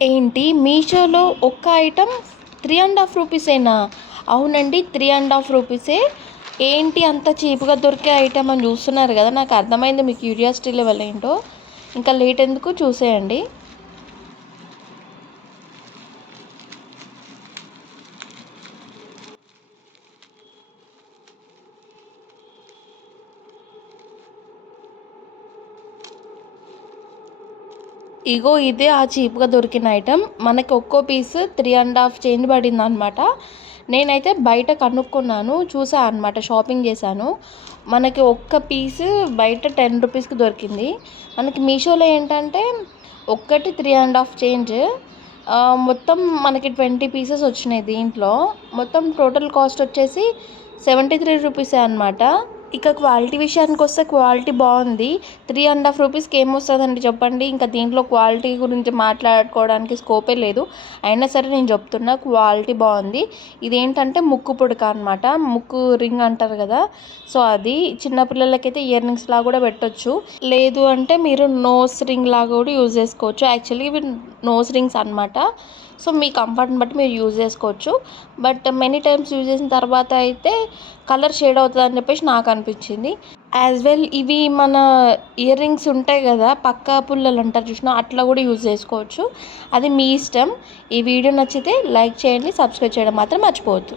ఏంటి మీషోలో ఒక్క ఐటెం 3.5 రూపీసేనా? అవునండి, 3.5 రూపీసే. ఏంటి అంత చీప్‌గా దొరికే ఐటెం అని చూస్తున్నారు కదా! నాకు అర్థమైంది మీ క్యూరియాసిటీ లెవెల్ ఏంటో. ఇంకా లేట్ ఎందుకు చూసేయండి. ఇగో ఇదే ఆ చీప్‌గా దొరికిన ఐటెం. మనకి ఒక్కో పీస్ 3.5 చేంజ్ పడిందనమాట. నేనైతే బయట కనుక్కున్నాను. చూసా అనమాట. షాపింగ్ చేశాను. మనకి ఒక్క పీస్ బయట 10 రూపీస్‌కి దొరికింది. మనకి మీషోలో ఏంటంటే ఒక్కటి 3.5 చేంజ్. మొత్తం మనకి 20 పీసెస్ వచ్చినాయి దీంట్లో. మొత్తం టోటల్ కాస్ట్ వచ్చేసి 73 రూపీసే అనమాట. ఇక క్వాలిటీ విషయానికొస్తే క్వాలిటీ బాగుంది. 3.5 రూపీస్‌కి ఏమొస్తదండి చెప్పండి. ఇంకా దీంట్లో క్వాలిటీ గురించి మాట్లాడుకోవడానికి స్కోపే లేదు. అయినా సరే నేను చెప్తున్నా, క్వాలిటీ బాగుంది. ఇదేంటంటే ముక్కు పుడక అనమాట. ముక్కు రింగ్ అంటారు కదా! సో, అది చిన్న పిల్లలకైతే ఇయర్ రింగ్స్‌లా కూడా పెట్టొచ్చు. లేదు అంటే మీరు నోస్ రింగ్ లాగా కూడా యూజ్ చేసుకోవచ్చు. యాక్చువల్లీ ఇవి నోస్ రింగ్స్ అనమాట. సో, మీ కంఫర్ట్‌ని బట్టి మీరు యూజ్ చేసుకోవచ్చు. బట్ మెనీ టైమ్స్ యూజ్ చేసిన తర్వాత అయితే కలర్ షేడ్ అవుతదని చెప్పేసి నాకు అనిపించింది. యాజ్ వెల్ ఇవి మన ఇయర్ రింగ్స్ ఉంటాయి కదా! పక్కా పుల్లలు అంటారు చూసినావా? అట్లా కూడా యూజ్ చేసుకోవచ్చు. అది మీ ఇష్టం. ఈ వీడియో నచ్చితే లైక్ చేయండి. సబ్స్క్రైబ్ చేయడం మాత్రం మర్చిపోవద్దు.